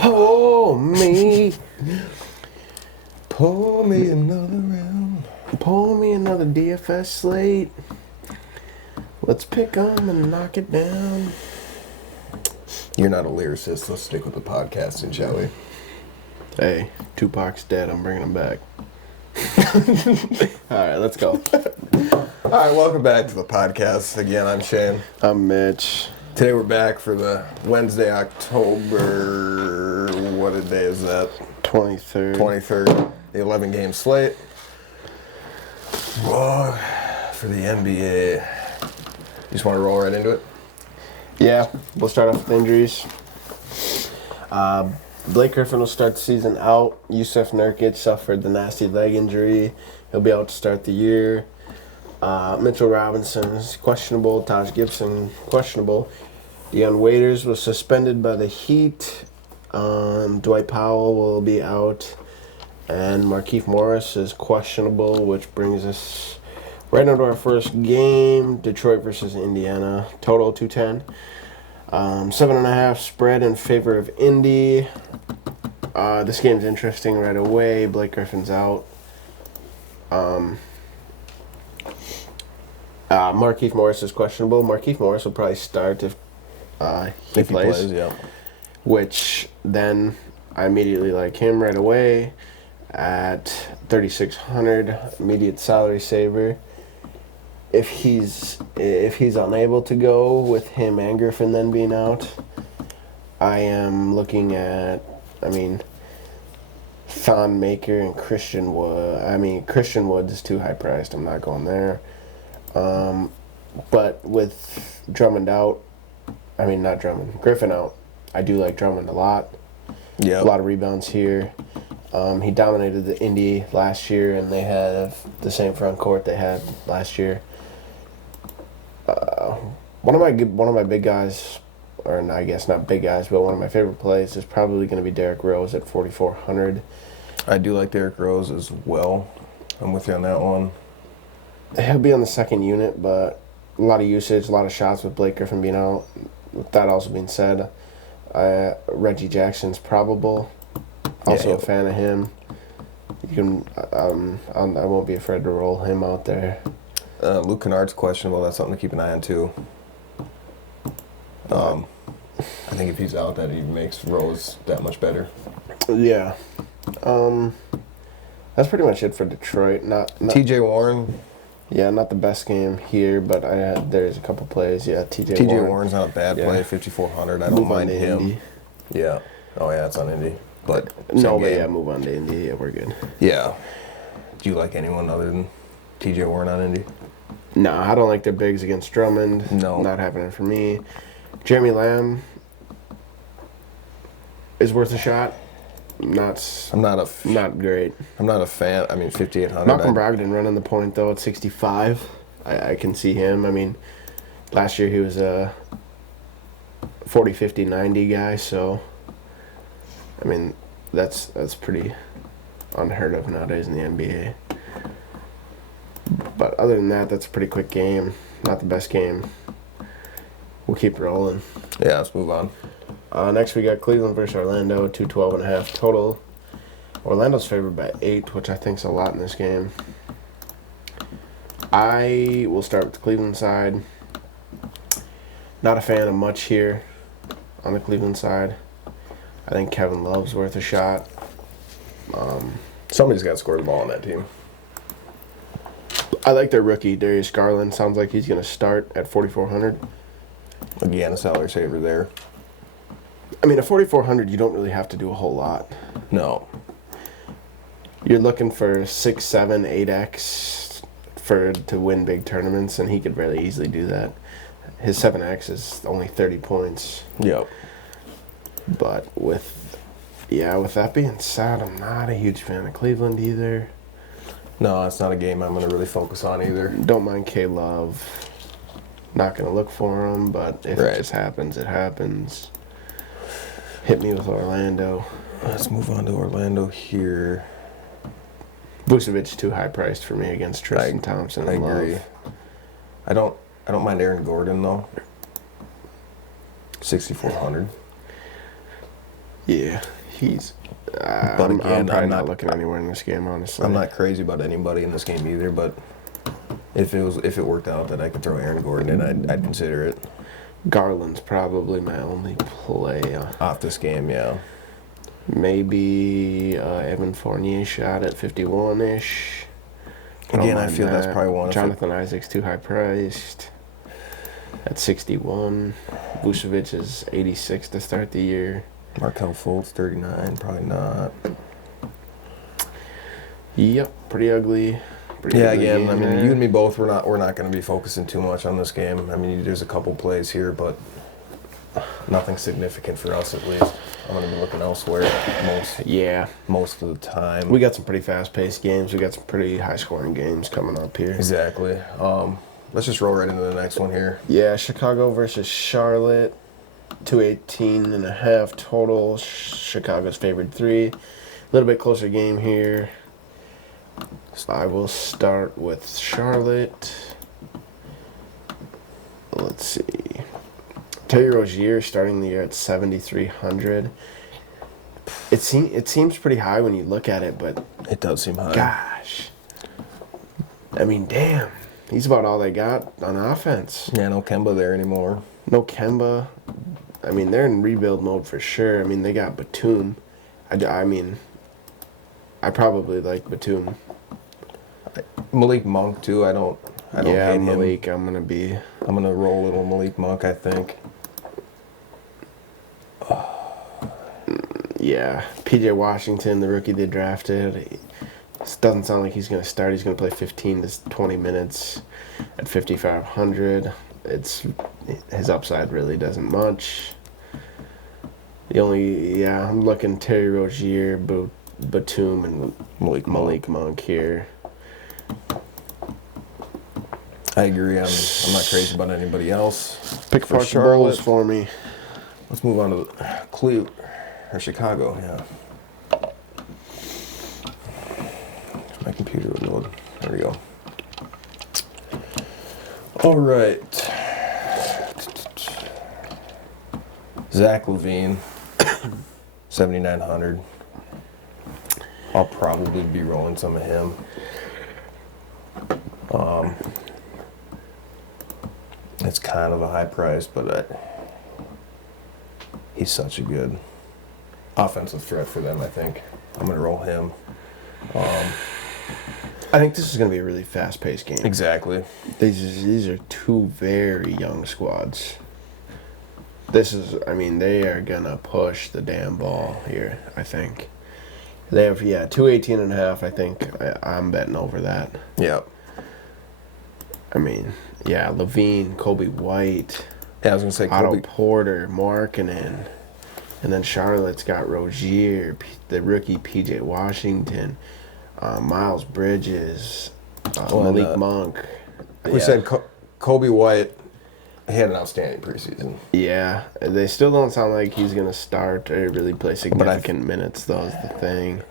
Pull me. Pull me another round. Pull me another DFS slate. Let's pick 'em and knock it down. You're not a lyricist. Let's stick with the podcasting, shall we? Hey, Tupac's dead. I'm bringing him back. All right, let's go. All right, welcome back to the podcast. Again, I'm Shane. I'm Mitch. Today we're back for the Wednesday, October... What a day is that? 23rd. 23rd. The 11-game slate. Whoa, for the NBA. You just want to roll right into it? Yeah, we'll start off with injuries. Blake Griffin will start the season out. Yusuf Nurkic suffered the nasty leg injury. He'll be out to start the year. Mitchell Robinson is questionable. Taj Gibson, questionable. Deion Waiters was suspended by the Heat. Dwight Powell will be out. And Markieff Morris is questionable, which brings us right into our first game. Detroit versus Indiana. Total 210. 7.5 spread in favor of Indy. This game's interesting right away. Blake Griffin's out. Markieff Morris is questionable. Markieff Morris will probably start if he plays. Yeah. Which then I immediately like him right away at 3,600 immediate salary saver. If he's unable to go with him and Griffin then being out, I am looking at, Thon Maker and Christian Wood. Christian Wood is too high priced. I'm not going there. But with Drummond out, not Drummond, Griffin out, I do like Drummond a lot. Yeah. A lot of rebounds here. He dominated the Indy last year, and they have the same front court they had last year. One of my big guys, or I guess not big guys, but one of my favorite plays is probably going to be Derrick Rose at 4,400. I do like Derrick Rose as well. I'm with you on that one. He'll be on the second unit, but a lot of usage, a lot of shots with Blake Griffin being out. With that also being said, Reggie Jackson's probable. Also a fan of him. You can, I won't be afraid to roll him out there. Luke Kennard's questionable. That's something to keep an eye on too. I think if he's out, that even makes Rose that much better. Yeah. That's pretty much it for Detroit. Not T.J. Warren. Yeah, not the best game here, but there's a couple plays. Yeah, T.J. Warren's not a bad play. 5,400. I don't mind him. Indy. Yeah. Oh yeah, it's on Indy. But move on to Indy. Yeah, we're good. Yeah. Do you like anyone other than T.J. Warren on Indy? No, I don't like their bigs against Drummond. No. Not happening for me. Jeremy Lamb is worth a shot. Not great. I'm not a fan. 5,800. Malcolm Brogdon running the point, though, at 65. I can see him. Last year he was a 40, 50, 90 guy, so, that's pretty unheard of nowadays in the NBA. But other than that, that's a pretty quick game. Not the best game. We'll keep rolling. Yeah, let's move on. Next we got Cleveland versus Orlando, 212.5 total. Orlando's favored by 8, which I think is a lot in this game. I will start with the Cleveland side. Not a fan of much here on the Cleveland side. I think Kevin Love's worth a shot. Somebody's got to score the ball on that team. I like their rookie, Darius Garland. Sounds like he's going to start at 4,400. Again, a salary saver there. At 4,400, you don't really have to do a whole lot. No. You're looking for 6, 7, 8x to win big tournaments, and he could really easily do that. His 7x is only 30 points. Yep. But with that being said, I'm not a huge fan of Cleveland either. No, it's not a game I'm going to really focus on either. Don't mind K-Love. Not going to look for him, but if it just happens, it happens. Hit me with Orlando. Let's move on to Orlando here. Vucevic too high priced for me against Tristan Thompson. I agree. I don't mind Aaron Gordon though. 6,400. Yeah, he's. But I'm again, probably not looking anywhere in this game, honestly. I'm not crazy about anybody in this game either. But if it worked out that I could throw Aaron Gordon in, I'd consider it. Garland's probably my only play. Off this game, yeah. Maybe Evan Fournier shot at 51-ish. Again, I feel that's probably one of Jonathan Isaac's too high priced. At 61. Vucevic is 86 to start the year. Markelle Fultz, 39. Probably not. Yep, pretty ugly. Yeah, again, I mean, you and me both. We're not going to be focusing too much on this game. I mean, there's a couple plays here, but nothing significant for us at least. I'm going to be looking elsewhere most of the time. We got some pretty fast-paced games. We got some pretty high-scoring games coming up here. Exactly. Let's just roll right into the next one here. Yeah, Chicago versus Charlotte. 218.5 total. Chicago's favored 3. A little bit closer game here. So I will start with Charlotte. Let's see. Terry Rozier starting the year at 7,300. It seems pretty high when you look at it, but it does seem high. Gosh, I mean, damn, he's about all they got on offense. Yeah, no Kemba there anymore. No Kemba. I mean, they're in rebuild mode for sure. I mean, they got Batum. I mean, I probably like Batum. Malik Monk too. I don't yeah, hate Malik. him. I'm gonna roll a little Malik Monk, I think. Yeah, PJ Washington, the rookie they drafted. It doesn't sound like he's gonna start. He's gonna play 15 to 20 minutes at 5,500. His upside really doesn't much. I'm looking Terry Rozier, Batum, and Malik Monk here. I agree. I'm not crazy about anybody else. Pick apart the Bulls for me. Let's move on to Cleveland or Chicago. Yeah. My computer would load. There we go. All right. Zach LaVine, 7,900. I'll probably be rolling some of him. It's kind of a high price, but he's such a good offensive threat for them, I think. I'm going to roll him. I think this is going to be a really fast-paced game. Exactly. These are two very young squads. They are going to push the damn ball here, I think. They have, 218.5, I think. I'm betting over that. Yeah. I mean, LaVine, Kobe White. Yeah, I was going to say Otto Porter, Markkanen. And then Charlotte's got Rozier, the rookie PJ Washington, Miles Bridges, Malik Monk. We said Kobe White. He had an outstanding preseason. Yeah, they still don't sound like he's going to start or really play significant minutes, though, is the thing.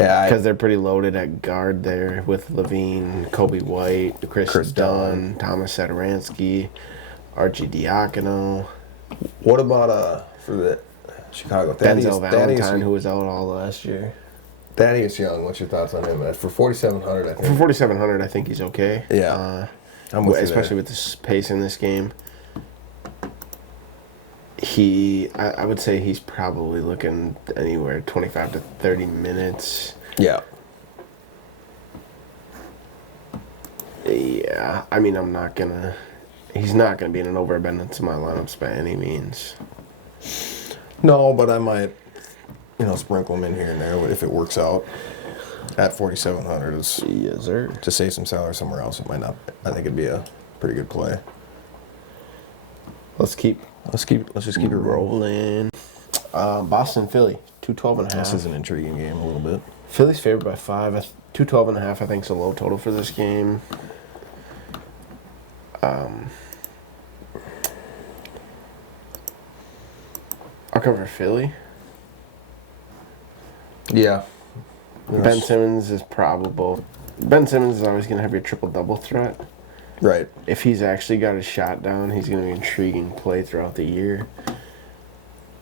Yeah, because they're pretty loaded at guard there with LaVine, Kobe White, Chris Dunn, Thomas Satoransky, Archie Diacono. What about for the Chicago? Denzel Valentine, who was out all last year. Thaddeus Young, what's your thoughts on him? For 4,700, I think. For 4,700, I think he's okay. Yeah, I'm with you especially with this pace in this game. I would say he's probably looking anywhere 25 to 30 minutes. Yeah. Yeah, I mean, he's not gonna be in an overabundance of my lineups by any means. No, but I might, sprinkle him in here and there if it works out. At 4,700 yes, sir. To save some salary somewhere else, it might not. I think it'd be a pretty good play. Let's just keep it rolling. Boston, Philly, 212.5. This is an intriguing game a little bit. Philly's favored by 5. 212.5, I think, is a low total for this game. I'll cover Philly. Yeah. Ben Simmons is probable. Ben Simmons is always going to have your triple-double threat. Right. If he's actually got his shot down, he's going to be an intriguing play throughout the year.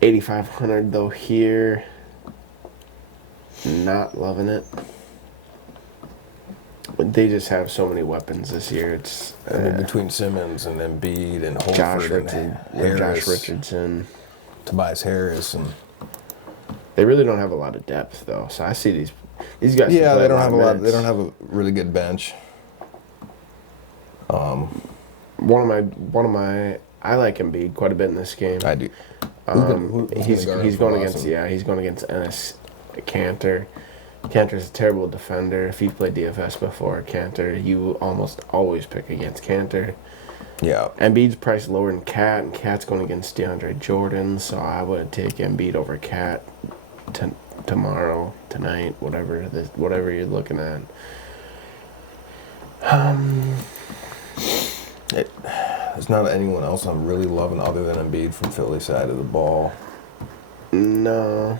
8,500 though here. Not loving it. They just have so many weapons this year. It's I mean, between Simmons and Embiid and Josh Horford and Josh Harris, Richardson. Tobias Harris, and They really don't have a lot of depth though. So I see these guys. yeah, can play they don't have a lot. minutes. They don't have a really good bench. One of my I like Embiid quite a bit in this game. I do. He's going against Ennis Cantor. Cantor's a terrible defender. If you've played DFS before, Cantor, you almost always pick against Cantor. Yeah. Embiid's priced lower than Cat, and Cat's going against DeAndre Jordan, so I would take Embiid over Cat tomorrow, tonight, whatever you're looking at. There's not anyone else I'm really loving other than Embiid from Philly side of the ball. No,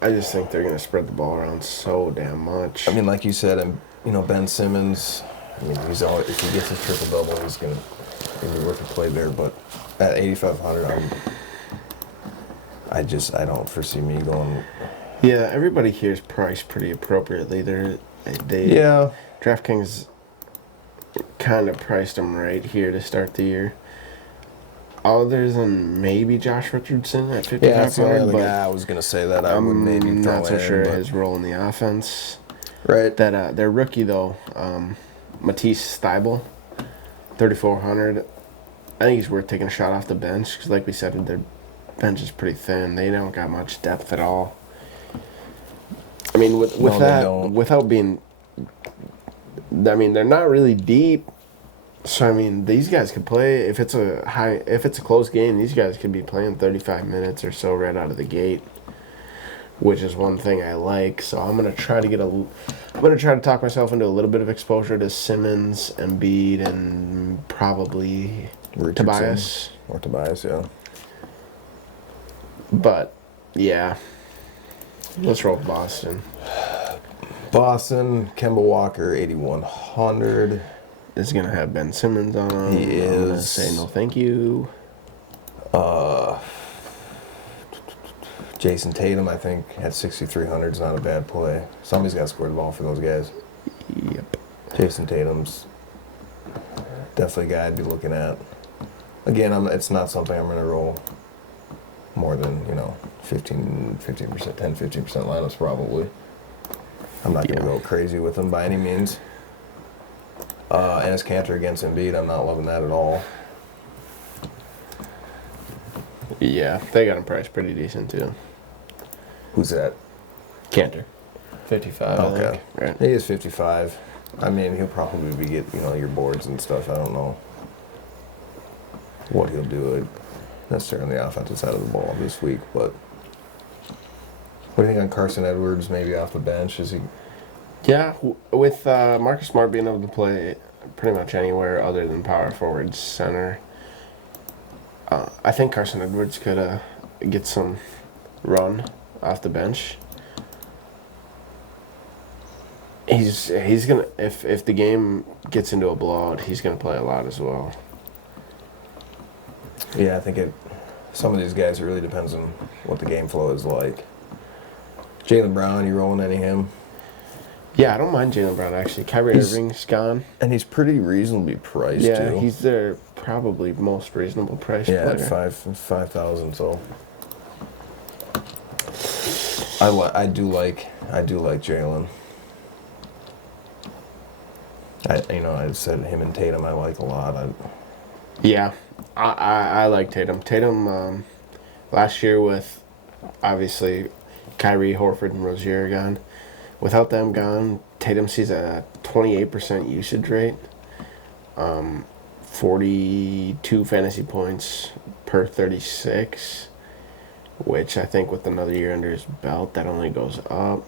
I just think they're going to spread the ball around so damn much. I mean, like you said, Ben Simmons. I mean, if he gets his triple double, he's going to be worth a play there. But at 8,500, I don't foresee me going. Yeah, everybody here is priced pretty appropriately. Yeah. DraftKings kind of priced them right here to start the year. Other than maybe Josh Richardson at 5,500. Yeah, that's the only other guy I was going to say that I would maybe throw not so in, sure but his role in the offense. Right. That their rookie though, Matisse Thybulle, 3,400. I think he's worth taking a shot off the bench because, like we said, their bench is pretty thin. They don't got much depth at all. I mean, without being, I mean, they're not really deep. So I mean, these guys could play if it's a close game. These guys could be playing 35 minutes or so right out of the gate, which is one thing I like. So I'm gonna try to talk myself into a little bit of exposure to Simmons, Embiid, and probably Richardson. Tobias. Tobias, yeah. But yeah, let's roll with Boston. Boston, Kemba Walker, 8,100. Is gonna have Ben Simmons on. He is. I'm gonna say no, thank you. Jason Tatum, I think, at 6,300 is not a bad play. Somebody's got to score the ball for those guys. Yep. Jason Tatum's definitely a guy I'd be looking at. Again, it's not something I'm going to roll more than 15%, 10-15% lineups probably. I'm not going to go crazy with them by any means. Ennis Cantor against Embiid, I'm not loving that at all. Yeah, they got him priced pretty decent too. Who's that? Cantor. 55. Okay. Right. He is 55. I mean, he'll probably be getting your boards and stuff. I don't know what he'll do necessarily on the offensive side of the ball this week, but what do you think on Carson Edwards, maybe off the bench? Is he? Yeah, with Marcus Smart being able to play pretty much anywhere other than power forward, center, I think Carson Edwards could get some run off the bench. He's gonna if the game gets into a blowout, he's gonna play a lot as well. Yeah, I think some of these guys, it really depends on what the game flow is like. Jaylen Brown, you rolling any of him? Yeah, I don't mind Jaylen Brown actually. Kyrie Irving's gone. And he's pretty reasonably priced too. Yeah, he's their probably most reasonable price player. At 5,000. So I do like Jaylen. I said him and Tatum I like a lot. Yeah, I like Tatum. Tatum last year with obviously Kyrie, Horford, and Rozier gone. Without them gone, Tatum sees a 28% usage rate, 42 fantasy points per 36, which I think with another year under his belt, that only goes up.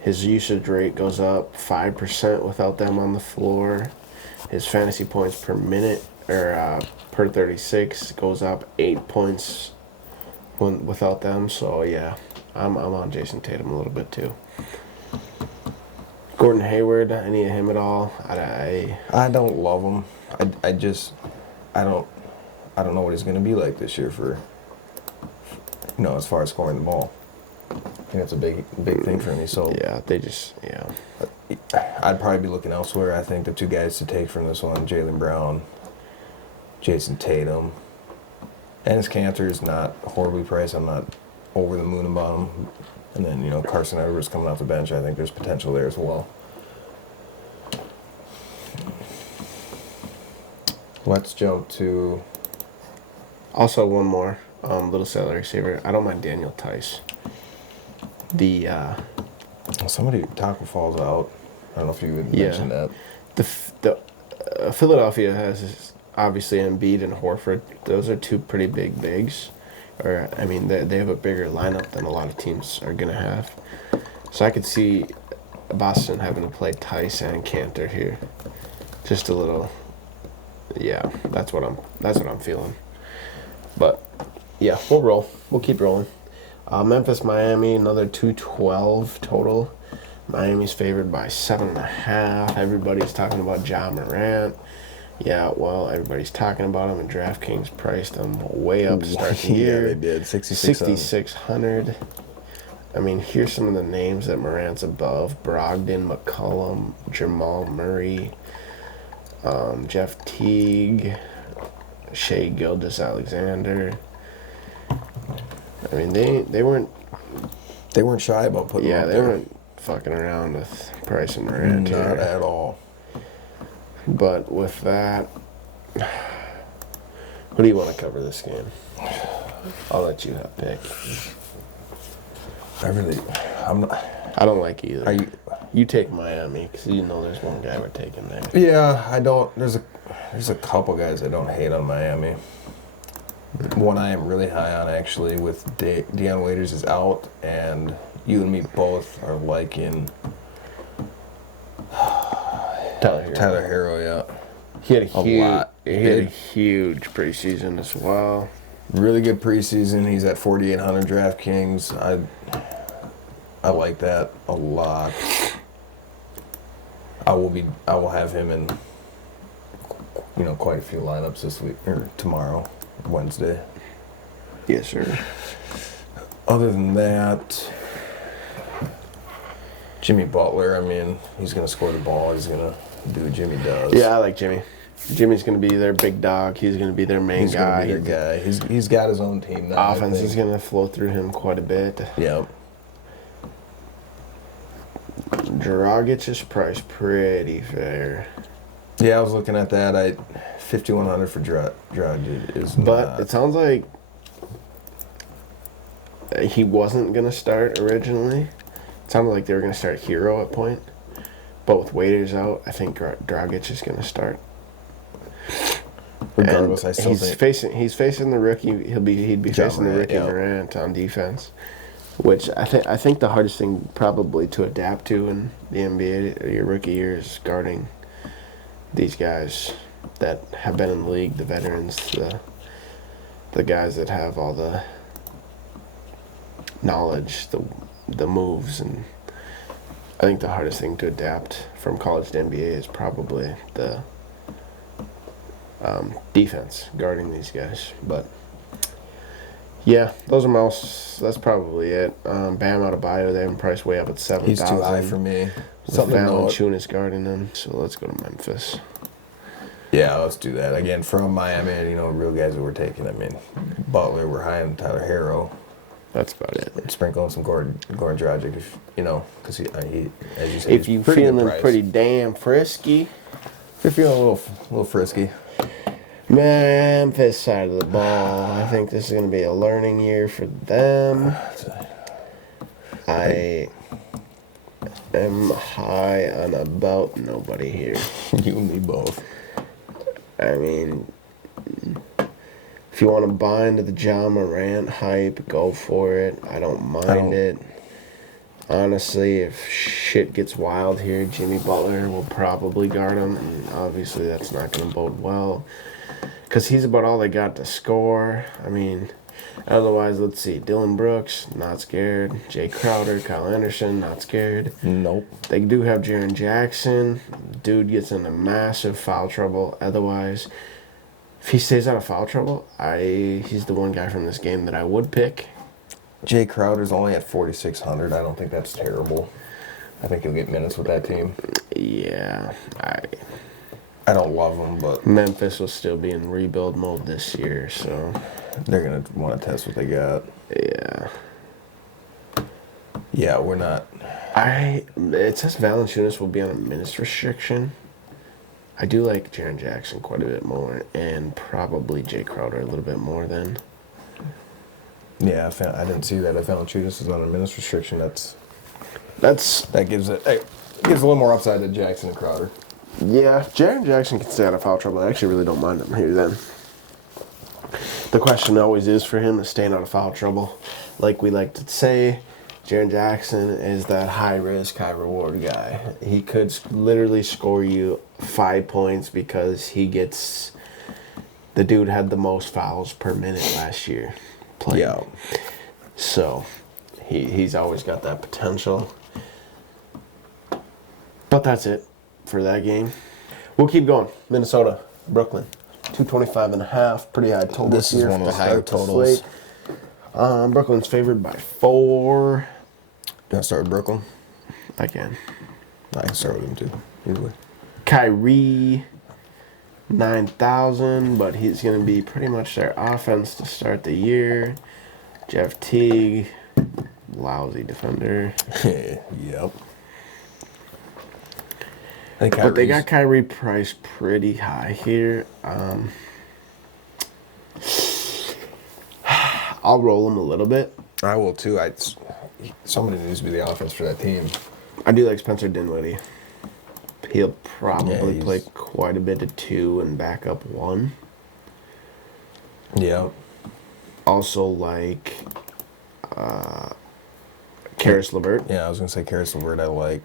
His usage rate goes up 5% without them on the floor. His fantasy points per minute or per 36 goes up 8 points without them. So yeah, I'm on Jason Tatum a little bit too. Gordon Hayward, any of him at all? I don't love him. I don't know what he's going to be like this year as far as scoring the ball. I think that's a big thing for me. So Yeah, I'd probably be looking elsewhere. I think the two guys to take from this one, Jaylen Brown, Jason Tatum. Enes Kanter is not horribly priced. I'm not over the moon about him. And then, Carson Edwards coming off the bench. I think there's potential there as well. Let's jump to... Also, one more little salary saver. I don't mind Daniel Tice. Taco Fall's out. I don't know if you would mention that. Philadelphia has obviously Embiid and Horford. Those are two pretty big bigs. They have a bigger lineup than a lot of teams are going to have. So I could see Boston having to play Tice and Cantor here. Just a little. Yeah, that's what I'm feeling. But yeah, we'll roll. We'll keep rolling. Memphis, Miami, another 212 total. Miami's favored by 7.5. Everybody's talking about Ja Morant. Yeah, well, everybody's talking about him, and DraftKings priced him way up to start the year. Yeah, they did. 6,600. Here's some of the names that Morant's above: Brogdon, McCollum, Jamal Murray, Jeff Teague, Shea Gilgeous-Alexander. They weren't shy about putting him up they there. weren't fucking around with Price and Morant here. Not at all. But with that, who do you want to cover this game? I'll let you pick. I don't like either. You take Miami because there's one guy we're taking there. Yeah, I don't. There's a couple guys I don't hate on Miami. One I am really high on, actually, with Deion Waiters is out, and you and me both are liking Tyler Hero, yeah. He had a huge preseason as well. Really good preseason. He's at 4,800 DraftKings. I like that a lot. I will have him in quite a few lineups this week or tomorrow, Wednesday. Yes, sir. Other than that, Jimmy Butler, he's going to score the ball. He's going to do what Jimmy does. Yeah, I like Jimmy. Jimmy's going to be their big dog. He's going to be their main guy. He's their guy. He's got his own team now. Offense is going to flow through him quite a bit. Yep. Dragic's price pretty fair. Yeah, I was looking at that. 5,100 for Dragic is But it sounds like he wasn't going to start originally. It sounded like they were going to start Hero at point. But with Waiters out, I think Dragic is going to start. Regardless, and I still think he's facing the rookie. He'd be facing the rookie Morant on defense, which I think the hardest thing probably to adapt to in the NBA your rookie year is guarding these guys that have been in the league, the veterans, the guys that have all the knowledge, the moves, and I think the hardest thing to adapt from college to NBA is probably the defense, guarding these guys. But yeah, that's probably it. Bam Adebayo, they have him priced way up at 7,000. He's too high for me. Something Valanciunas guarding them. So let's go to Memphis. Yeah, let's do that. Again, from Miami, real guys that we're taking. Butler, we're high on Tyler Hero. That's about it. Sprinkle in some Goran Dragic, because he, as you said, if you're feeling pretty damn frisky. If you're feeling a little frisky. Memphis side of the ball. I think this is going to be a learning year for them. I am high on about nobody here. You and me both. If you want to buy into the Ja Morant hype, go for it. I don't mind it. Honestly, if shit gets wild here, Jimmy Butler will probably guard him, and obviously that's not going to bode well. Because he's about all they got to score. Otherwise, let's see. Dylan Brooks, not scared. Jay Crowder, Kyle Anderson, not scared. Nope. They do have Jaren Jackson. Dude gets into massive foul trouble. Otherwise, if he stays out of foul trouble, he's the one guy from this game that I would pick. Jay Crowder's only at 4,600. I don't think that's terrible. I think he'll get minutes with that team. Yeah, I don't love him, but Memphis will still be in rebuild mode this year, so they're gonna want to test what they got. yeah. Yeah, we're not. It says Valanciunas will be on a minutes restriction. I do like Jaren Jackson quite a bit more, and probably Jay Crowder a little bit more than. Yeah, I didn't see that. I found Valanciunas is on a minutes restriction. That gives it a little more upside to Jackson and Crowder. Yeah, Jaren Jackson can stay out of foul trouble. I actually really don't mind him here then. The question always is for him is staying out of foul trouble. Like we like to say, Jaren Jackson is that high risk, high reward guy. He could literally score you 5 points because the dude had the most fouls per minute last year playing. Yeah. So he's always got that potential. But that's it for that game. We'll keep going. Minnesota, Brooklyn, 225.5, pretty high total. This is one of the higher totals. Brooklyn's favored by 4. You want to start with Brooklyn? I can. I can start with him too. Easily. Kyrie, 9,000, but he's going to be pretty much their offense to start the year. Jeff Teague, lousy defender. Yep. But they got Kyrie priced pretty high here. I'll roll him a little bit. I will too. Somebody needs to be the offense for that team. I do like Spencer Dinwiddie. He'll probably play quite a bit of 2 and back up 1. Yeah. Also like Karis LeVert. Yeah, I was going to say Karis LeVert I like.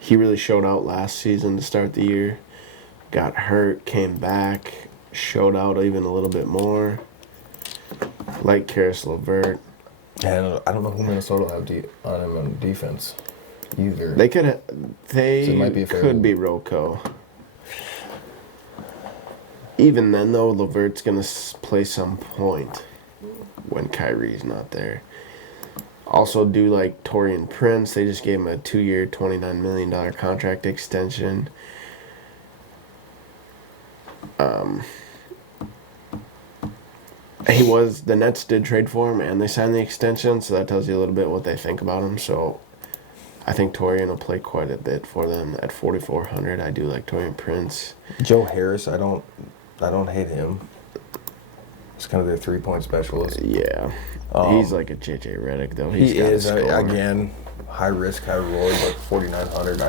He really showed out last season to start the year. Got hurt, came back, showed out even a little bit more. Like Karis LeVert. And I don't know who Minnesota will have on him on defense either. They might be could be Rocco. Even then, though, LeVert's going to play some point when Kyrie's not there. Also do like Taurean Prince. They just gave him a 2-year, $29 million contract extension. The Nets did trade for him, and they signed the extension, so that tells you a little bit what they think about him. So I think Taurean will play quite a bit for them at 4,400. I do like Taurean Prince. Joe Harris, I don't hate him. He's kind of their 3-point specialist. Yeah. He's like a JJ Redick, though. He is, again, high risk, high reward, but 4,900,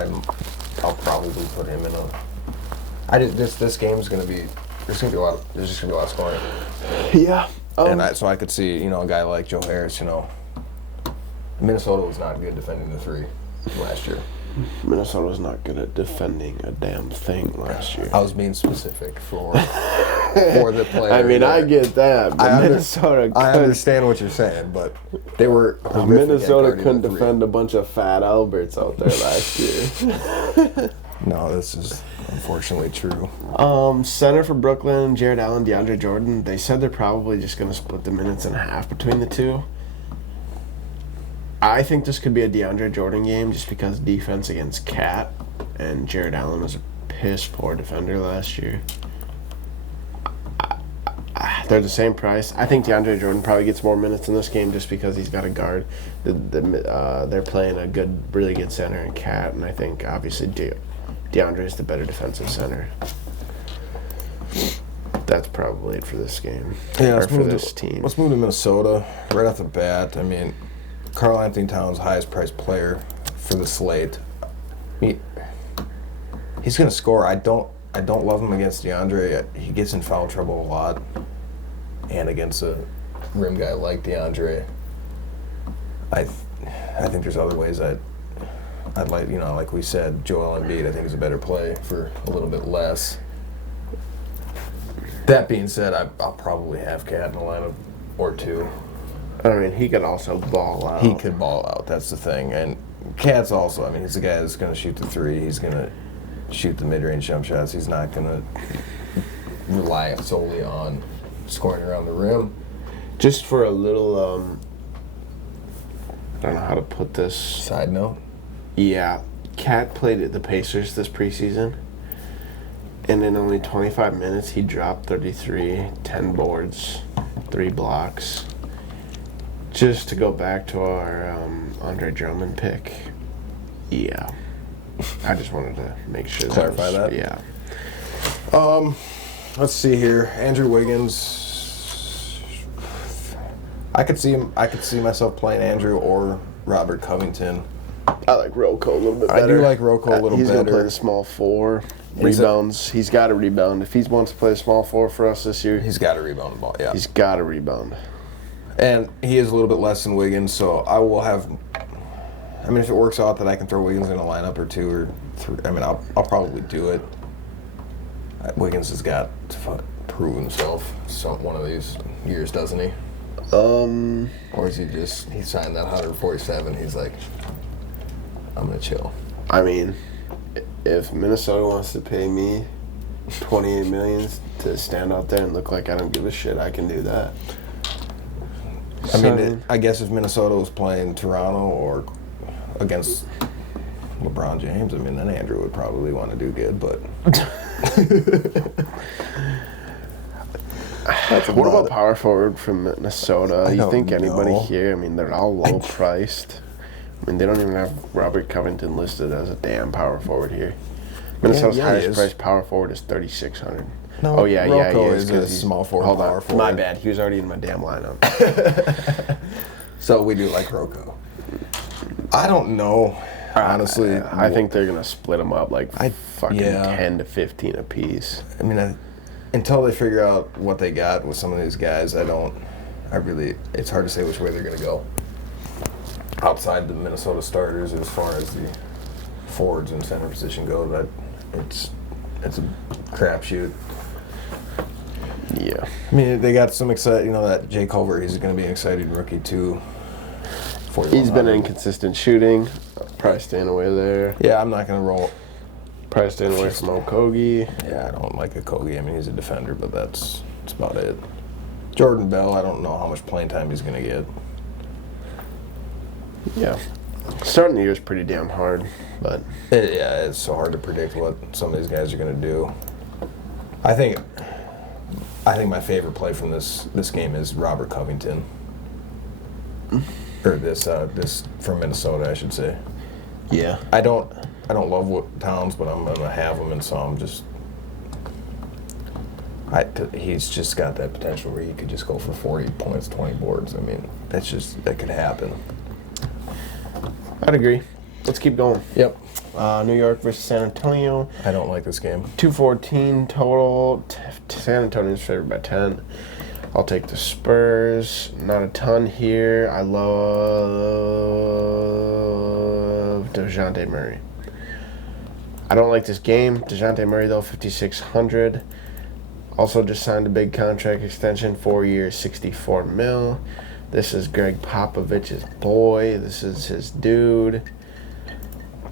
I'll probably put him in this game's going to be, there's just going to be a lot of scoring. Yeah. So I could see, a guy like Joe Harris, Minnesota was not good defending the 3 last year. Minnesota was not good at defending a damn thing last year. I was being specific for the player. I mean, I get that, but Minnesota I understand what you're saying, but they were Minnesota couldn't defend a bunch of fat Alberts out there last year. No, this is unfortunately true. Center for Brooklyn, Jared Allen, DeAndre Jordan. They said they're probably just going to split the minutes in half between the two. I think this could be a DeAndre Jordan game just because defense against Cat, and Jared Allen was a piss-poor defender last year. They're the same price. I think DeAndre Jordan probably gets more minutes in this game just because he's got a guard. They're playing a really good center in Cat, and I think obviously DeAndre is the better defensive center. That's probably it for this game. Yeah, this team. Let's move to Minnesota right off the bat. I mean, Karl Anthony Towns, highest priced player for the slate. He's going to score. I don't love him against DeAndre. He gets in foul trouble a lot, and against a rim guy like DeAndre, I think there's other ways I'd like, like we said, Joel Embiid, I think is a better play for a little bit less. That being said, I'll probably have Cat in a lineup or 2. I mean, he could also ball out. He could ball out. That's the thing. And Cat's also, I mean, he's the guy that's going to shoot the 3. He's going to shoot the mid-range jump shots. He's not going to rely solely on scoring around the rim. Just for a little I don't know how to put this. Side note. Yeah, Cat played at the Pacers this preseason, and in only 25 minutes, he dropped 33, 10 boards, 3 blocks. Just to go back to our Andre Drummond pick, yeah. I just wanted to make sure. Clarify that? Yeah. Let's see here. Andrew Wiggins. I could see myself playing Andrew or Robert Covington. I like Rocco a little bit better. I do like Rocco a little He's better. He's going to play the small 4. Rebounds. He's got to rebound. If he wants to play the small 4 for us this year, he's got to rebound the ball, yeah. He's got to rebound. And he is a little bit less than Wiggins, so I will have... I mean, if it works out that I can throw Wiggins in a lineup or 2 or 3, I mean, I'll probably do it. Wiggins has got to prove himself one of these years, doesn't he? Or is he signed that 147, he's like, I'm going to chill. I mean, if Minnesota wants to pay me $28 million to stand out there and look like I don't give a shit, I can do that. I mean, I guess if Minnesota was playing Toronto or against LeBron James, I mean, then Andrew would probably want to do good, but... What about power forward from Minnesota? You think anybody know. Here? I mean, they're all low priced. I mean, they don't even have Robert Covington listed as a damn power forward here. Minnesota's highest priced power forward is $3,600. No, oh yeah, Rocco he is a small forward. Hold power on, forward. my bad. He was already in my damn lineup. So we do like Rocco. I don't know. Honestly, I think they're gonna split them up like fucking 10 10 to 15 apiece. I mean, until they figure out what they got with some of these guys, it's hard to say which way they're gonna go. Outside the Minnesota starters, as far as the forwards and center position go, that it's a crapshoot. Yeah. I mean, they got some that Jay Culver, he's going to be an exciting rookie too. He's been inconsistent shooting. Probably staying away there. Yeah, I'm not going to roll. Probably staying away from Okogie. Yeah, I don't like Okogie. I mean, he's a defender, but that's about it. Jordan Bell, I don't know how much playing time he's going to get. Yeah. Starting the year is pretty damn hard, but... it's so hard to predict what some of these guys are going to do. I think my favorite play from this game is Robert Covington. Or this from Minnesota, I should say. Yeah. I don't love Towns, but I'm gonna have him, and so I'm just. He's just got that potential where he could just go for 40 points, 20 boards. I mean, that could happen. I'd agree. Let's keep going. Yep. New York versus San Antonio. I don't like this game. 214 total. San Antonio's favored by 10. I'll take the Spurs. Not a ton here. I love DeJounte Murray. I don't like this game. DeJounte Murray, though, $5,600. Also just signed a big contract extension, 4 years, $64 million. This is Greg Popovich's boy. This is his dude.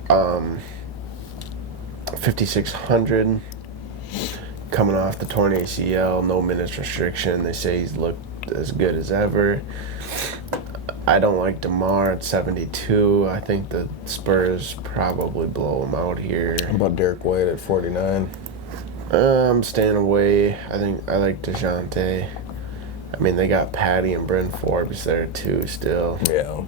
$5,600. Coming off the torn ACL, no minutes restriction. They say he's looked as good as ever. I don't like DeMar at 72. I think the Spurs probably blow him out here. How about Derek White at 49? I'm staying away. I like DeJounte. I mean, they got Patty and Bryn Forbes there too still. Yeah.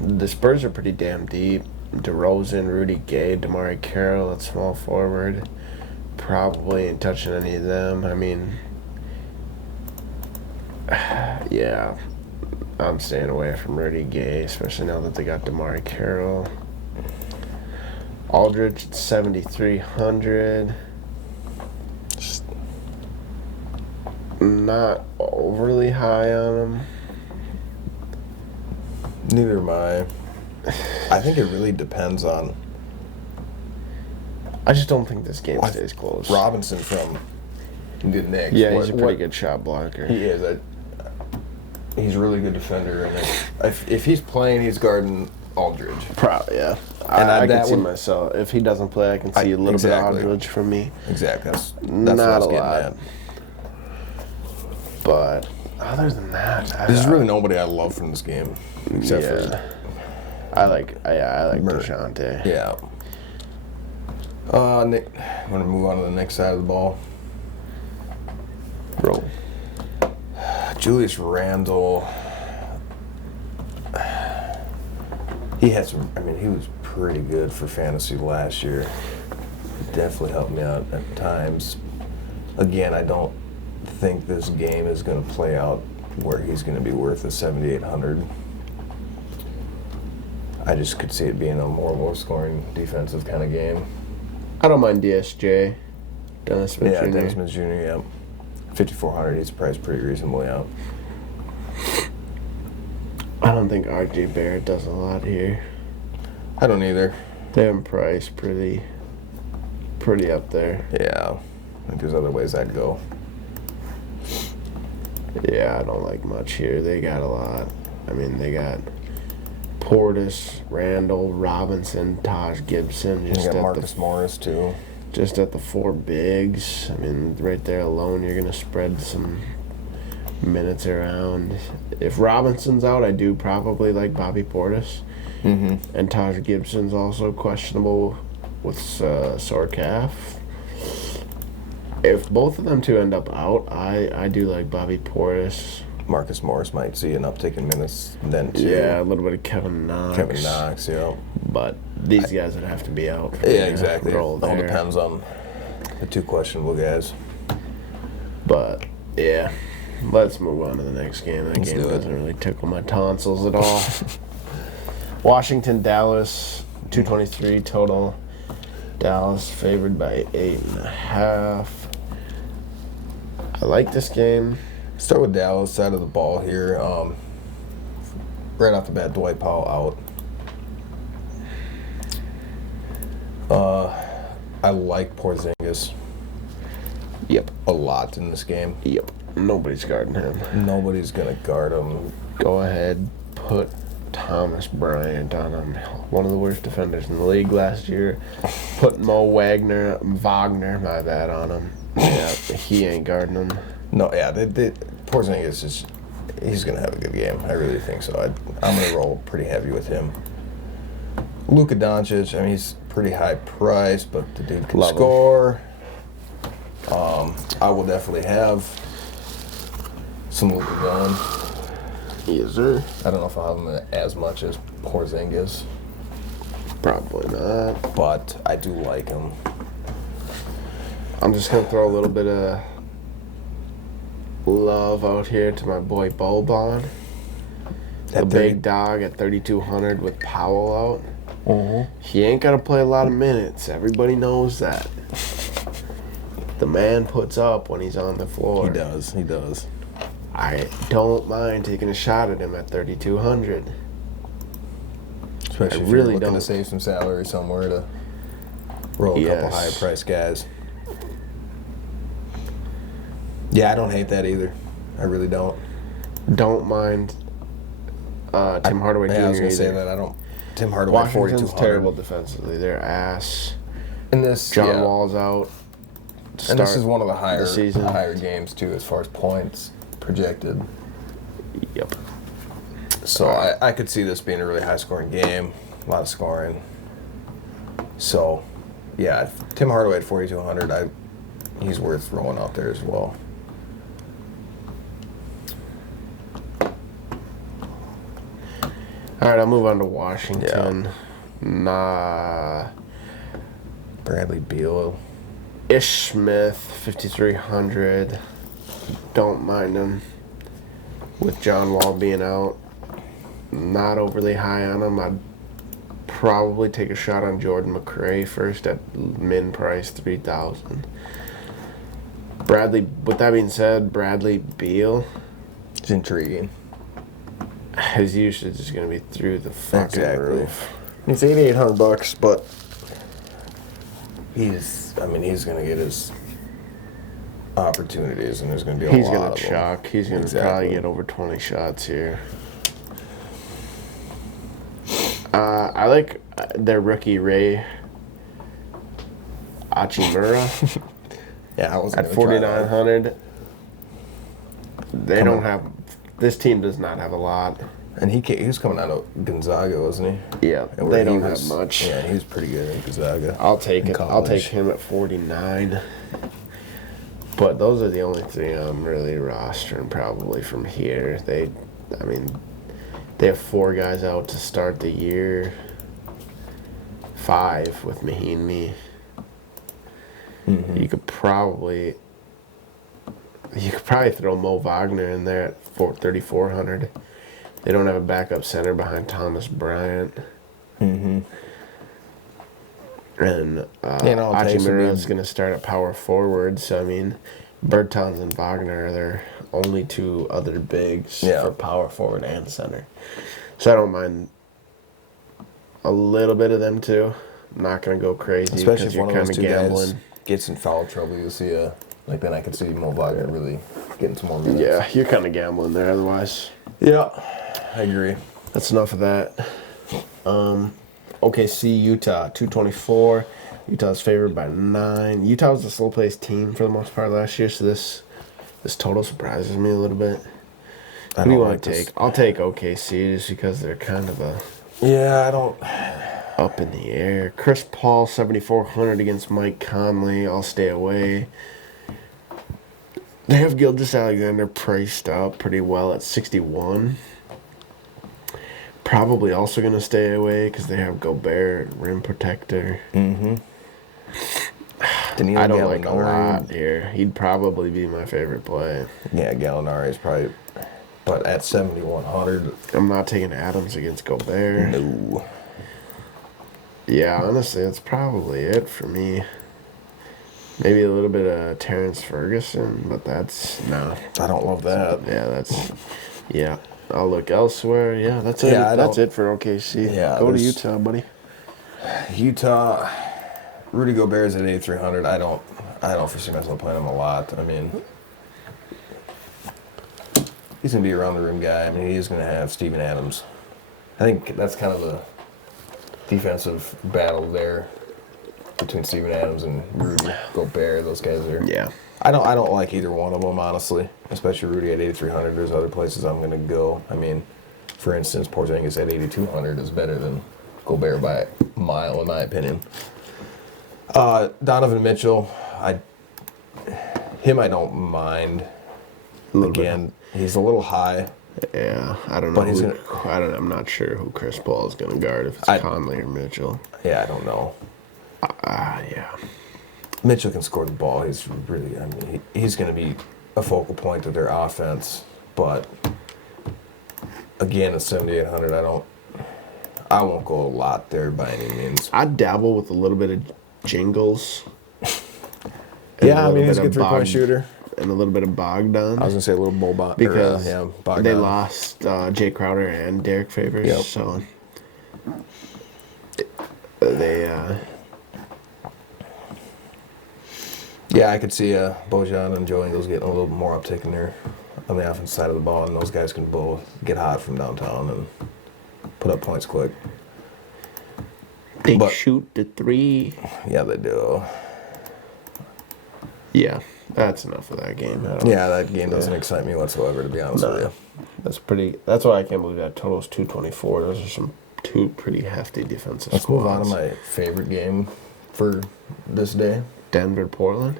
The Spurs are pretty damn deep. DeRozan, Rudy Gay, Damari Carroll at small forward. Probably ain't touching any of them. I mean, yeah, I'm staying away from Rudy Gay, especially now that they got Damari Carroll. Aldridge at 7,300. Not overly high on him. Neither am I. I think it really depends on. I just don't think this game stays close. Robinson from the Knicks. Yeah, he's a pretty good shot blocker. He is. He's a really good defender, and if he's playing, he's guarding Aldridge. Probably, yeah. And I can see myself. If he doesn't play, I can see a little bit of Aldridge from me. Exactly. That's not what I was a getting lot. at. But other than that, There's really nobody I love from this game, except for I like DeShante. Yeah. Nick, I'm gonna move on to the next side of the ball. Roll. Julius Randle. He had some. I mean, he was pretty good for fantasy last year. Definitely helped me out at times. Again, I don't think this game is going to play out where he's going to be worth the 7,800. I just could see it being a more low-scoring defensive kind of game. I don't mind DSJ. Dennis Smith Jr. Yeah, Dennis Smith Jr., yeah. 5,400, he's priced pretty reasonably out. I don't think RJ Barrett does a lot here. I don't either. They have him priced pretty up there. Yeah, I think there's other ways I'd go. Yeah, I don't like much here. They got a lot. I mean, they got Portis, Randall, Robinson, Taj Gibson. You got Marcus Morris, too. Just at the four bigs. I mean, right there alone, you're going to spread some minutes around. If Robinson's out, I do probably like Bobby Portis. Mm-hmm. And Taj Gibson's also questionable with sore calf. If both of them two end up out, I do like Bobby Portis. Marcus Morris might see an uptick in minutes then, too. Yeah, a little bit of Kevin Knox. Yeah. But these guys would have to be out. Yeah, exactly. It all there. depends on the two questionable guys. But, yeah. Let's move on to the next game. That game doesn't really tickle my tonsils at all. Washington, Dallas, 223 total. Dallas favored by 8.5. I like this game. Start with Dallas side of the ball here. Right off the bat, Dwight Powell out. I like Porzingis. Yep. A lot in this game. Yep. Nobody's guarding him. Nobody's going to guard him. Go ahead, put Thomas Bryant on him. One of the worst defenders in the league last year. Put Wagner, on him. Yeah, he ain't guarding him. No, yeah, Porzingis he's going to have a good game. I really think so. I'm going to roll pretty heavy with him. Luka Doncic, I mean, he's pretty high price, but the dude can score. I will definitely have some Luka going. Yes, sir. I don't know if I'll have him as much as Porzingis. Probably not. But I do like him. I'm just going to throw a little bit of love out here to my boy Boban. The big dog at 3,200 with Powell out. Mm-hmm. He ain't got to play a lot of minutes. Everybody knows that. The man puts up when he's on the floor. He does. I don't mind taking a shot at him at 3,200. Especially if you're looking to save some salary somewhere to roll a couple higher price guys. Yeah, I don't hate that either. I really don't. Don't mind Tim Hardaway Jr. I was going to say either. that. I don't. Tim Hardaway, 4,200. Washington's terrible defensively. They're ass. And this, John Wall's out. And this is one of the higher games, too, as far as points projected. Yep. So I could see this being a really high-scoring game. A lot of scoring. So, yeah, Tim Hardaway at 4,200, he's worth throwing out there as well. All right, I'll move on to Washington. Yeah. Bradley Beal. Ish Smith, 5,300. Don't mind him. With John Wall being out, not overly high on him. I'd probably take a shot on Jordan McRae first at min price 3,000. With that being said, Bradley Beal. It's intriguing. His usage is going to be through the fucking roof. It's $8,800, but he's going to get his opportunities, and there's going to be a lot of them. He's going to chuck. He's going to probably get over 20 shots here. I like their rookie Ray Hachimura. Yeah, I was at 4,900. They don't have. This team does not have a lot. And he was coming out of Gonzaga, wasn't he? Yeah, And they don't have much. Yeah, he was pretty good at Gonzaga. I'll take it. I'll take him at 49. But those are the only three I'm really rostering probably from here. They have 4 guys out to start the year. 5 with Mahinmi. You could probably throw Mo Wagner in there at 3,400. They don't have a backup center behind Thomas Bryant. And Hachimura is going to start at power forward. So, I mean, Bertans and Wagner are their only 2 other bigs for power forward and center. So I don't mind a little bit of them, too. I'm not going to go crazy. Especially if one of those 2 gambling. guys gets in foul trouble, you'll see then I could see Mo Wagner really getting some more minutes. Yeah, you're kind of gambling there otherwise. Yeah, I agree. That's enough of that. OKC, Utah, 224. Utah's favored by 9. Utah was a slow-paced team for the most part last year, so this total surprises me a little bit. Who do you want to take? I'll take OKC just because they're kind of up in the air. Chris Paul, 7,400 against Mike Conley. I'll stay away. They have Gilgeous-Alexander priced up pretty well at 61. Probably also going to stay away because they have Gobert, rim protector. I don't like a lot here. He'd probably be my favorite play. Yeah, Gallinari is probably, but at 7,100. I'm not taking Adams against Gobert. No. Yeah, honestly, that's probably it for me. Maybe a little bit of Terrence Ferguson, but no. I don't love that. Yeah, I'll look elsewhere. Yeah, that's it. That's it for OKC. Yeah, go to Utah, buddy. Utah, Rudy Gobert is at 8,300. I don't foresee myself playing him a lot. I mean, he's gonna be around the rim guy. I mean, he's gonna have Steven Adams. I think that's kind of the defensive battle there between Steven Adams and Rudy Gobert. Those guys are. Yeah. I don't like either one of them, honestly. Especially Rudy at 8,300. There's other places I'm going to go. I mean, for instance, Porzingis at 8,200 is better than Gobert by a mile, in my opinion. Donovan Mitchell, I don't mind. Again, he's a little high. Yeah, I don't know. I'm not sure who Chris Paul is going to guard, if it's Conley or Mitchell. Yeah, I don't know. Yeah. Mitchell can score the ball. He's he's going to be a focal point of their offense. But again, at 7,800, I won't go a lot there by any means. I'd dabble with a little bit of Jingles. Yeah, I mean, he's a good three-point shooter. And a little bit of Bogdan. I was going to say a little Boban. Because they lost Jay Crowder and Derek Favors. Yep. So they... Yeah, I could see Bojan and Joe Ingles getting a little more uptick in there on the offensive side of the ball, and those guys can both get hot from downtown and put up points quick. They shoot the 3. Yeah, they do. Yeah, that's enough of that game. That game doesn't excite me whatsoever, to be honest with you. That's why I can't believe that total is 224. Those are some 2 pretty hefty defensive Let's squads. move on to my favorite game for this day. Denver, Portland?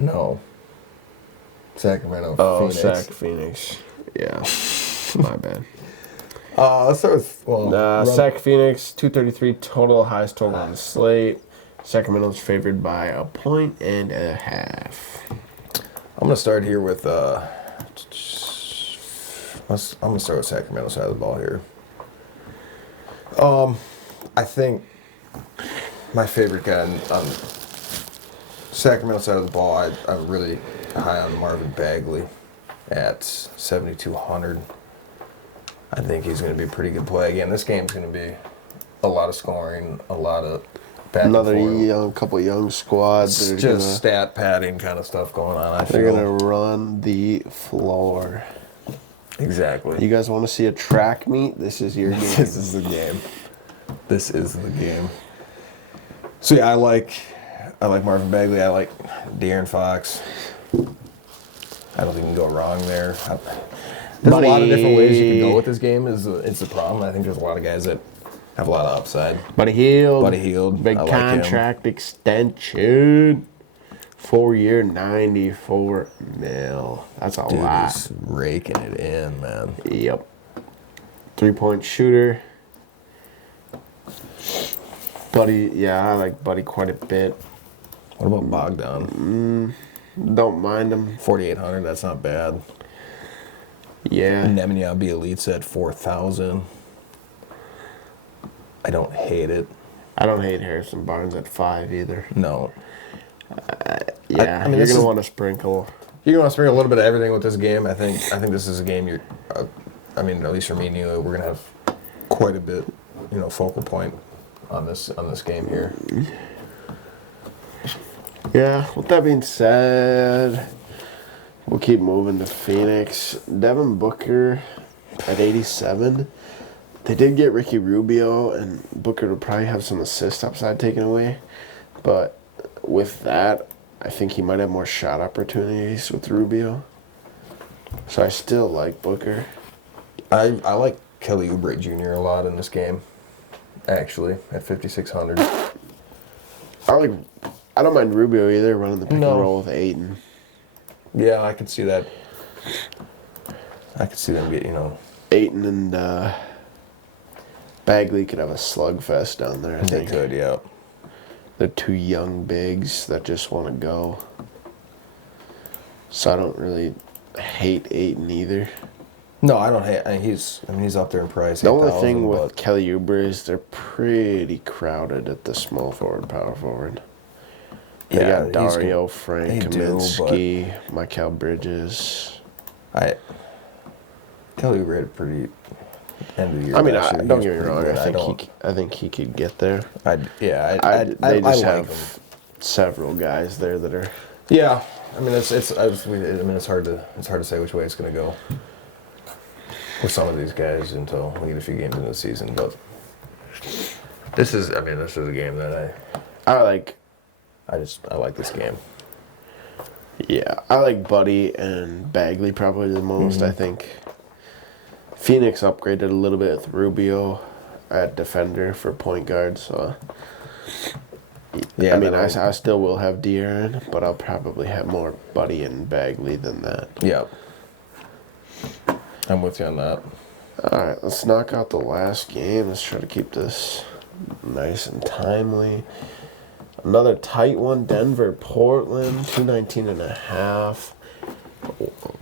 No. Sacramento, Phoenix. Sac, Phoenix. Yeah. My bad. Let's start with, Sac, Phoenix, 233 total, highest total on the slate. Sacramento's favored by 1.5 points. I'm going to start here with, I'm going to start with Sacramento side of the ball here. I think my favorite guy on Sacramento side of the ball, I'm really high on Marvin Bagley at 7,200. I think he's going to be a pretty good play. Again, this game's going to be a lot of scoring, a lot of back and forth. Couple young squads. It's just stat padding kind of stuff going on. They're going to run the floor. Exactly. You guys want to see a track meet? This is your game. This is the game. This is the game. So yeah, I like Marvin Bagley. I like De'Aaron Fox. I don't think you can go wrong there. There's a lot of different ways you can go with this game. It's the problem. I think there's a lot of guys that have a lot of upside. Buddy Hield. I Big like contract extension. 4-year, $94 million. That's a lot. He's raking it in, man. Yep. 3-point shooter. Buddy, yeah, I like Buddy quite a bit. What about Bogdan? Don't mind him. 4,800. That's not bad. Yeah. Nemanja Bjelica at 4,000. I don't hate it. I don't hate Harrison Barnes at 5 either. No. Yeah, I mean, you're gonna want to sprinkle. You're gonna sprinkle a little bit of everything with this game. I think this is a game you're. I mean, at least for me and you, we're gonna have quite a bit, focal point on this game here. Yeah. With that being said, we'll keep moving to Phoenix. Devin Booker at 87. They did get Ricky Rubio, and Booker will probably have some assist upside taken away. But with that, I think he might have more shot opportunities with Rubio. So I still like Booker. I like Kelly Oubre Jr. a lot in this game, actually, at 5,600. I don't mind Rubio either, running the pick and roll with Ayton. Yeah, I could see that. I could see them get, Ayton and Bagley could have a slugfest down there, I think. They could, yeah. They're two young bigs that just want to go. So I don't really hate Ayton either. No, I don't hate. He's up there in price. The only thing with Kelly Oubre is they're pretty crowded at the small forward, power forward. They got Dario, Frank, Kaminsky, Mikal Bridges. Kelly Oubre had a pretty end of the year. I mean, don't get me wrong. I think he could get there. They just have several guys there that are. Yeah, I mean it's hard to say which way it's going to go with some of these guys until we get a few games into the season. But this is a game that I like. I like this game. Yeah, I like Buddy and Bagley probably the most. I think Phoenix upgraded a little bit with Rubio at defender for point guard. So yeah, I mean, I still will have De'Aaron, but I'll probably have more Buddy and Bagley than that. Yeah, I'm with you on that. All right, let's knock out the last game. Let's try to keep this nice and timely. Another tight one, Denver, Portland, 219.5.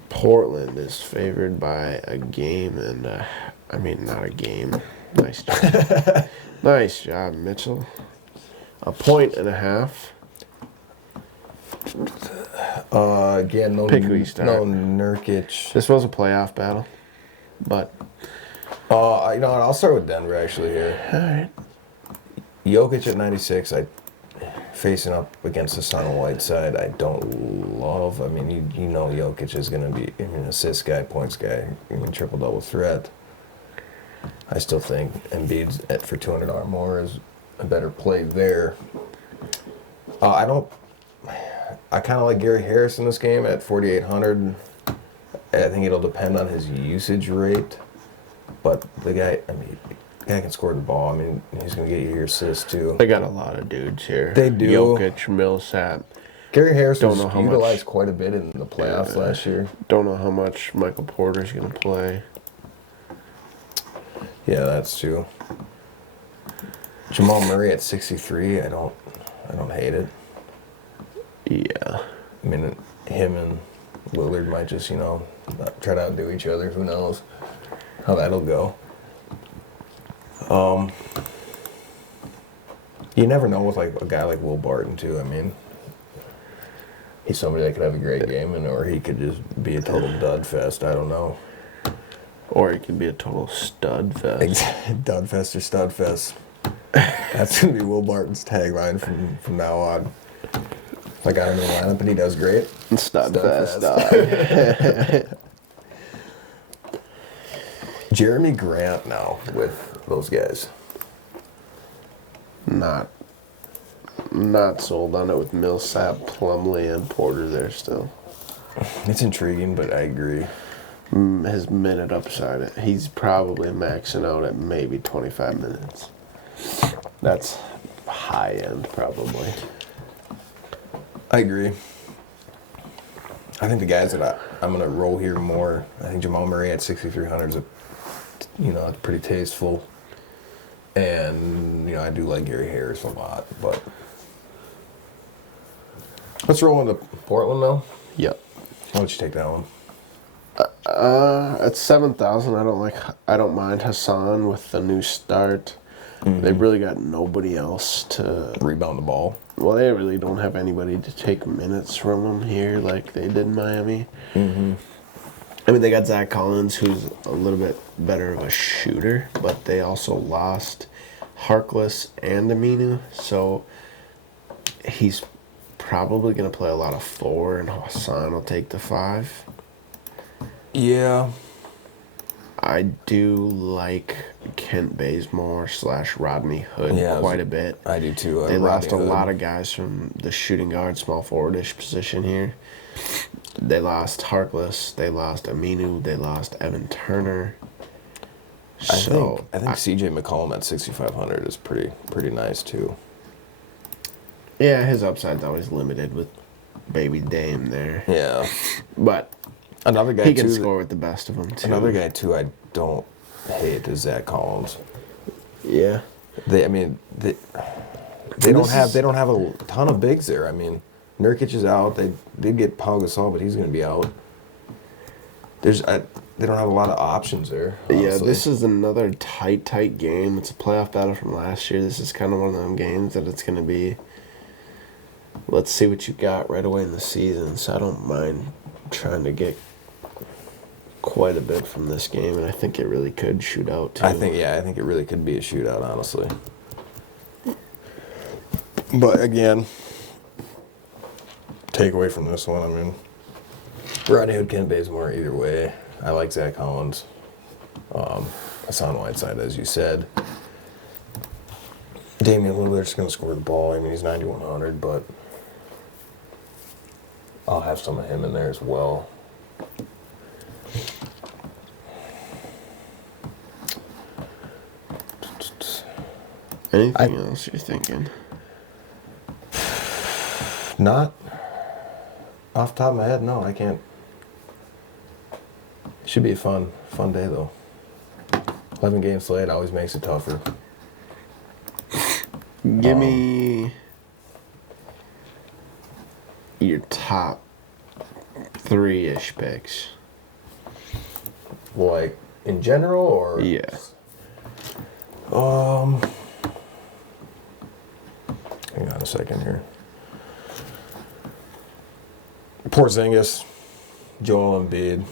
Portland is favored by a game and, not a game. Nice job. Nice job, Mitchell. 1.5 points. Again, no Nurkic. This was a playoff battle, but. I'll start with Denver actually here. All right. Jokic at 96. Facing up against the Sun Whiteside, I don't love. I mean, you know Jokic is going to be an assist guy, points guy, triple-double threat. I still think Embiid's for $200 more is a better play there. I kind of like Gary Harris in this game at 4,800. I think it'll depend on his usage rate, but the guy can score the ball. I mean, he's going to get you your assists, too. They got a lot of dudes here. They do. Jokic, Millsap. Gary Harris was utilized quite a bit in the playoffs last year. Don't know how much Michael Porter's going to play. Yeah, that's true. Jamal Murray at 63, I don't hate it. Yeah. I mean, him and Lillard might just, try to outdo each other. Who knows how that'll go. You never know with a guy like Will Barton too. I mean, he's somebody that could have a great game, or he could just be a total dud fest. I don't know. Or he could be a total stud fest. Dud fest or stud fest. That's gonna be Will Barton's tagline from now on. If I got him in the lineup and he does great. Stud fest. Dog. Jeremy Grant now with those guys. Not sold on it with Millsap, Plumlee, and Porter there still. It's intriguing, but I agree. His minute upside, he's probably maxing out at maybe 25 minutes. That's high end, probably. I agree. I think the guys that I'm going to roll here more, I think Jamal Murray at 6,300 is it's pretty tasteful. And, I do like Gary Harris a lot, but let's roll into Portland now. Yep. Why don't you take that one? At 7,000, I don't mind Hassan with the new start. They've really got nobody else to Rebound the ball. Well, they really don't have anybody to take minutes from them here like they did in Miami. I mean, they got Zach Collins, who's a little bit better of a shooter, but they also lost Harkless and Aminu, so he's probably going to play a lot of 4, and Hassan will take the 5. Yeah. I do like Kent Bazemore / Rodney Hood quite a bit. I do too. They lost a lot of guys from the shooting guard, small forwardish position here. They lost Harkless. They lost Aminu. They lost Evan Turner. I think CJ McCollum at 6,500 is pretty nice too. Yeah, his upside's always limited with baby Dame there. Yeah, but another guy he can score with the best of them too. Another guy too I don't hate is Zach Collins. Yeah, they don't have a ton of bigs there. I mean, Nurkic is out. They did get Pau Gasol, but he's going to be out. They don't have a lot of options there. Honestly. Yeah, this is another tight game. It's a playoff battle from last year. This is kind of one of them games that it's going to be. Let's see what you got right away in the season. So I don't mind trying to get quite a bit from this game, and I think it really could shoot out too. I think it really could be a shootout, honestly. But again, takeaway from this one, I mean, Rodney Hood, Kent Bazemore, either way. I like Zach Collins. Hassan Whiteside, as you said. Damian Lillard's going to score the ball. I mean, he's 9,100, but I'll have some of him in there as well. Anything else you're thinking? Not off the top of my head, no, I can't. Should be a fun day though. 11-game slate always makes it tougher. Give me your top 3-ish picks. Like in general, or yeah. Hang on a second here. Porzingis, Joel Embiid.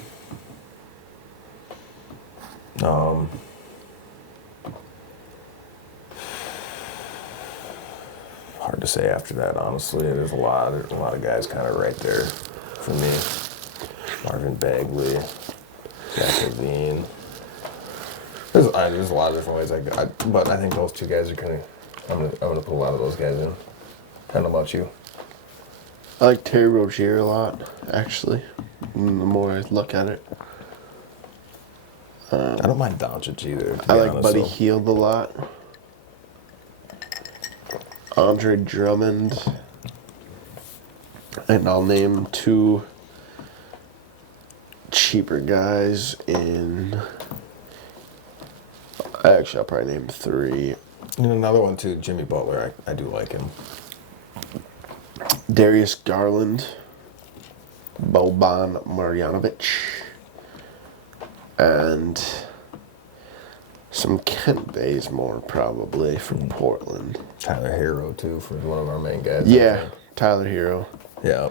Hard to say after that, honestly. There's a lot of guys kind of right there for me. Marvin Bagley, Zach Levine. There's a lot of different ways but I think those two guys are kind of. I'm gonna put a lot of those guys in. I don't know about you. I like Terry Rozier a lot, actually. The more I look at it. I don't mind Doncic either. I like Buddy Hield a lot. Andre Drummond. And I'll name 2 cheaper guys in... Actually, I'll probably name 3. And another one too, Jimmy Butler. I do like him. Darius Garland. Boban Marjanovic. And some Kent Bazemore probably from Portland. Tyler Hero too for one of our main guys. Yeah, Tyler Hero. Yeah.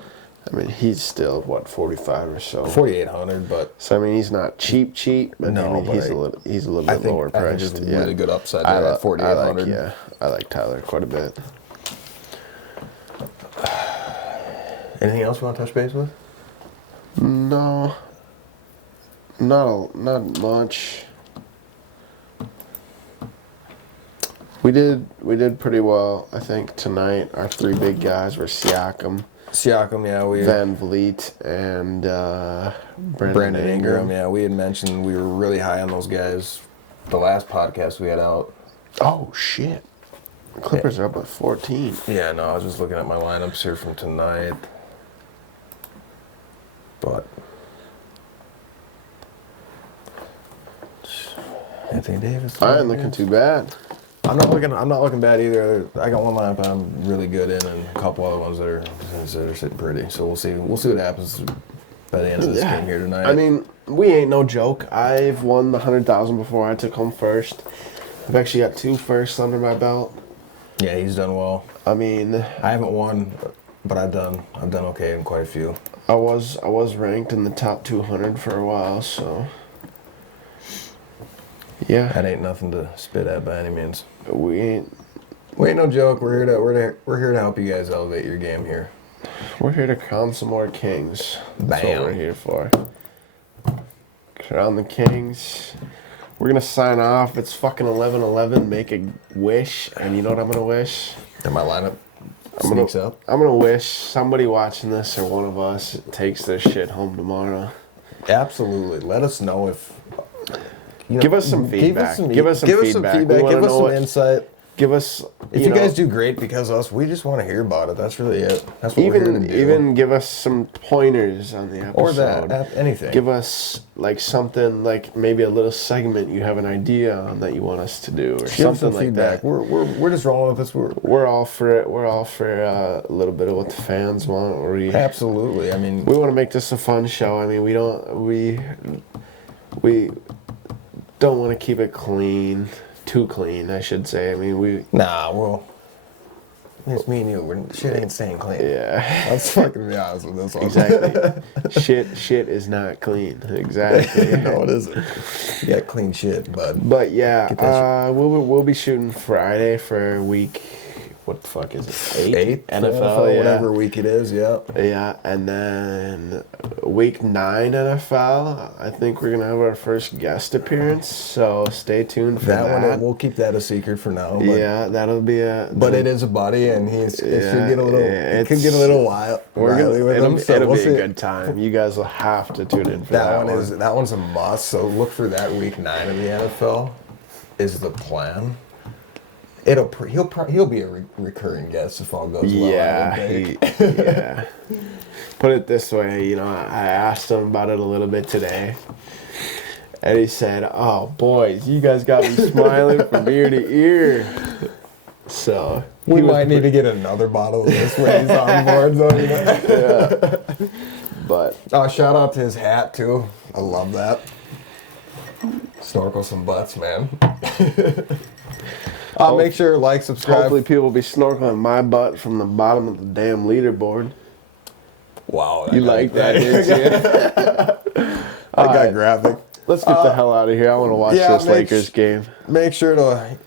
I mean, he's still, 45 or so? 4,800, but... So, I mean, he's not cheap, but no, I mean, he's a little bit lower priced. I think there's a really good upside there at 4,800. I like Tyler quite a bit. Anything else you want to touch base with? No. Not much. We did pretty well, I think, tonight. Our 3 big guys were Siakam, Siakam, yeah, Van Vliet, and Brandon Ingram, yeah, we had mentioned we were really high on those guys the last podcast we had out. Oh, shit. Clippers are up by 14. Yeah, no, I was just looking at my lineups here from tonight. But Anthony Davis. I ain't looking too bad. I'm not looking bad either. I got one lineup I'm really good in, and a couple other ones that are sitting pretty. So we'll see what happens by the end of this game here tonight. I mean, we ain't no joke. I've won the 100,000 before I took home first. I've actually got 2 firsts under my belt. Yeah, he's done well. I mean, I haven't won, but I've done okay in quite a few. I was ranked in the top 200 for a while, so yeah. That ain't nothing to spit at by any means. We ain't no joke. We're here to help you guys elevate your game here. We're here to crown some more kings. That's Bam. what we're here for. Crown the kings. We're gonna sign off. It's fucking 11:11. Make a wish, and you know what I'm gonna wish? That my lineup sneaks up. I'm gonna wish somebody watching this or one of us takes their shit home tomorrow. Absolutely. Let us know if. Give us some feedback. Give us some feedback. Give us some insight. Give us. If you guys do great because of us, we just want to hear about it. That's really it. That's what we're here to do. Even give us some pointers on the episode. Or that, anything. Give us like something, like maybe a little segment you have an idea on that you want us to do, or something like feedback. that. We're just rolling with this. We're all for it. We're all for a little bit of what the fans want. Absolutely. I mean, we want to make this a fun show. I mean, we don't want to keep it too clean, I should say. I mean, it's me and you. Shit ain't staying clean. Yeah. Let's fucking be honest with this one. Exactly. shit is not clean. Exactly. No, it isn't. You got clean shit, bud. But yeah, we'll be shooting Friday for week. What the fuck is it? 8 NFL, whatever week it is. Yeah. Yeah, and then week 9 NFL. I think we're gonna have our first guest appearance. So stay tuned for that. One. We'll keep that a secret for now. But yeah, that'll be a. But it is a buddy, and it could get a little wild. It'll be a good time. You guys will have to tune in for that one. That one's a must. So look for that week 9 of the NFL. Is the plan. He'll be a recurring guest if all goes well. Yeah. Put it this way, I asked him about it a little bit today, and he said, "Oh, boys, you guys got me smiling from ear to ear." So we might need to get another bottle of this when he's on board, though. Yeah. But shout out to his hat too. I love that. Snorkel some butts, man. Make sure to subscribe. Hopefully people will be snorkeling my butt from the bottom of the damn leaderboard. Wow. You like that, didn't you? I got graphic. Let's get the hell out of here. I want to watch this Lakers game. Make sure to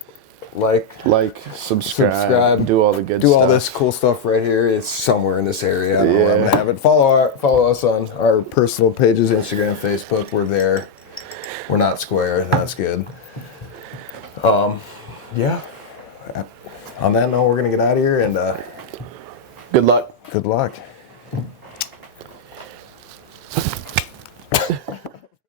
subscribe, do all the good stuff. Do all this cool stuff right here. It's somewhere in this area. I don't know where I'm gonna have it. Follow us on our personal pages, Instagram, Facebook. We're there. We're not square. That's good. Yeah. On that note, we're gonna get out of here and good luck. Good luck.